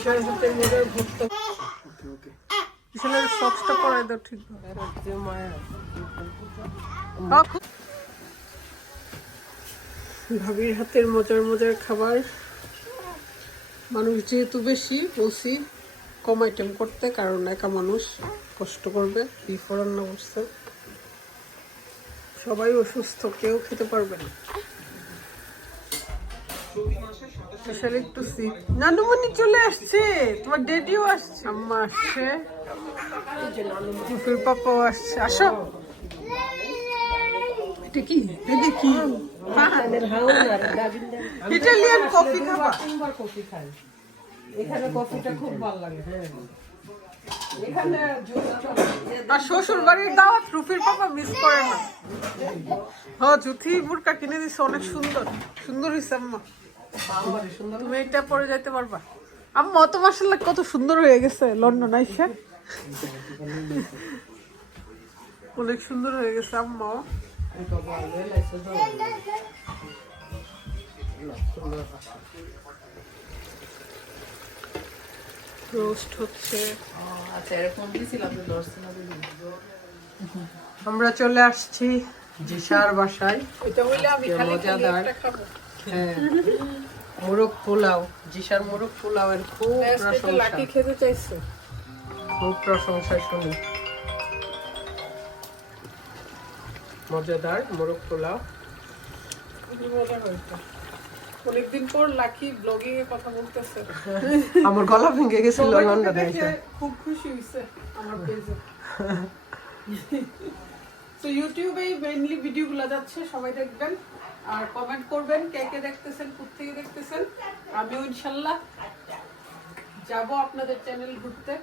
বিশাল হাতের মোজার ভর্তা। বিশালের সক্সটা পরাই দাও ঠিক ভাবির হাতের মজার মজার খাবার। মানুষ যেহেতু বেশি বলছি কম আইটেম করতে, কারণ একা মানুষ কষ্ট করবে। বিফ রান্না করছে, সবাই অসুস্থ, কেউ খেতে পারবে না। স্পেশাল একটু সিক। নানুমণি চলে আসছে, তোমার ডেডিও আসছে, আম্মা আসছে, মুফির পাপাও আসছে। আসো। এটা কি দেখি? ইটালিয়ান কফি খাবা? কফি খাই এখানে, কফিটা খুব ভালো লাগে। আর শ্বশুর বাড়ির দাওয়াত রুফির পাপা মিস করে না। হ্যাঁ, জুথি বুরকা কিনে দিছে, অনেক সুন্দর সুন্দর হয়েছে আম্মা। তুমি এটা পরে যাইতে পারবা আম্মা। অত মাশাআল্লাহ কত সুন্দর হয়ে গেছে লন্ডন আইসা, অনেক সুন্দর হয়ে গেছে আম্মা। রোস্ট হচ্ছে। আমরা চলে আসছি জিসার বাসায়। মজাদার মোরগ পোলাও, জিসার মোরগ পোলাওয়ের খুব প্রশংসা, খেতে চাইছে, খুব প্রশংসা শুনি। মজাদার মোরগ পোলাও। অনেকদিন পর লাকি ব্লগিং এ কথা বলতেছে। আমার গলা ভেঙে গেছিল লন্ডনে এসে, খুব খুশি হইছে আমার পেজে। সো ইউটিউবে মেইনলি ভিডিওগুলো যাচ্ছে, সবাই দেখবেন আর কমেন্ট করবেন কে কে দেখতেছেন, কোথা থেকে দেখতেছেন। আমিও ইনশাআল্লাহ যাব আপনাদের চ্যানেল ঘুরতে।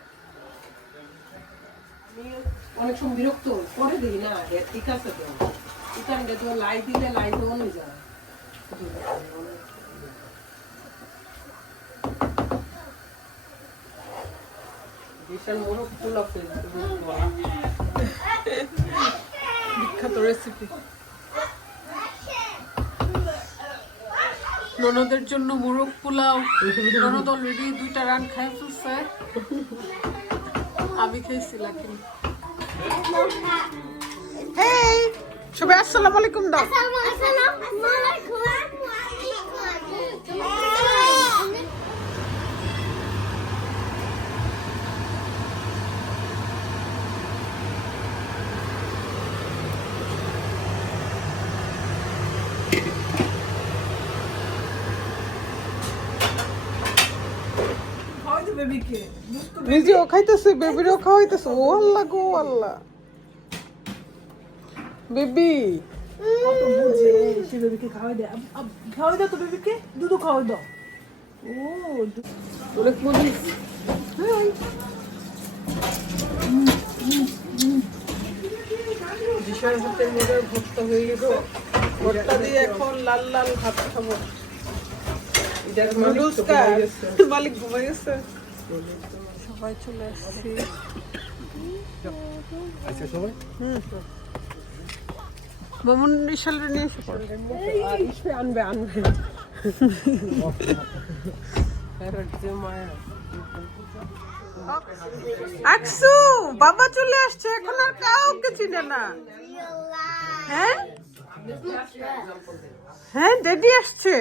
অনেক সময় বিরক্ত করে দিই না, ঠিক আছে তো এখানে তো লাই দিলে লাই তো অন্য যায়। বিখ্যাত রেসিপি। ননদের জন্য মোরগ পোলাও। ননদ অলরেডি 2টা রান খাই ফেলছে, আমি খেয়েছিলাম। হেই সবাই আসসালামু আলাইকুম দাও। নিজেও খাইতেছে, বেবিরও খাওয়াইতেছে। ও আল্লাহ গো আল্লাহ, বেবি কত বুঝে সে। বেবিকে খাওয়াই দে, খাওয়াই দাও তো বেবিকে, দুধ খাওয়াই দাও। ও অনেক মজা। জিসার হাতের মোজার ভর্তা হয়ে গেছে। ভর্তা দিয়ে এখন লাল লাল ভাত খাবো। মালিক ঘুমাই গেছে। সবাই চলে আসছি। মামুন বিশালের নিয়ে এসে আনবে আনবে। আকসু বাবা চলে আসছে, এখন আর কাউকে চিনে না। হ্যাঁ হ্যাঁ, ড্যাডি আসছে।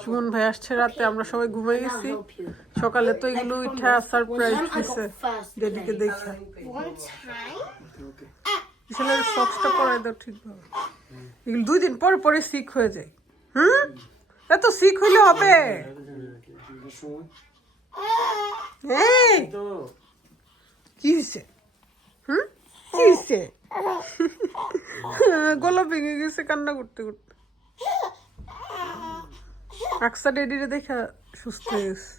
সুমন ভাই আসছে রাতে, আমরা সবাই ঘুমাই গেছি। সকালে তো এগুলো উঠা সারপ্রাইজ দিছে ড্যাডিকে দেখে। বিশালের সক্সটা পরাই দাও ঠিকভাবে। এগুলো 2 দিন পর পরে সিক হয়ে যায়। এত সিক হইলে হবে? কি হয়েছে? কি হয়েছে? গলা ভেঙে গেছে কান্না করতে করতে। আকসা ডেডিরে দেখা সুস্থ হয়ে গেছে।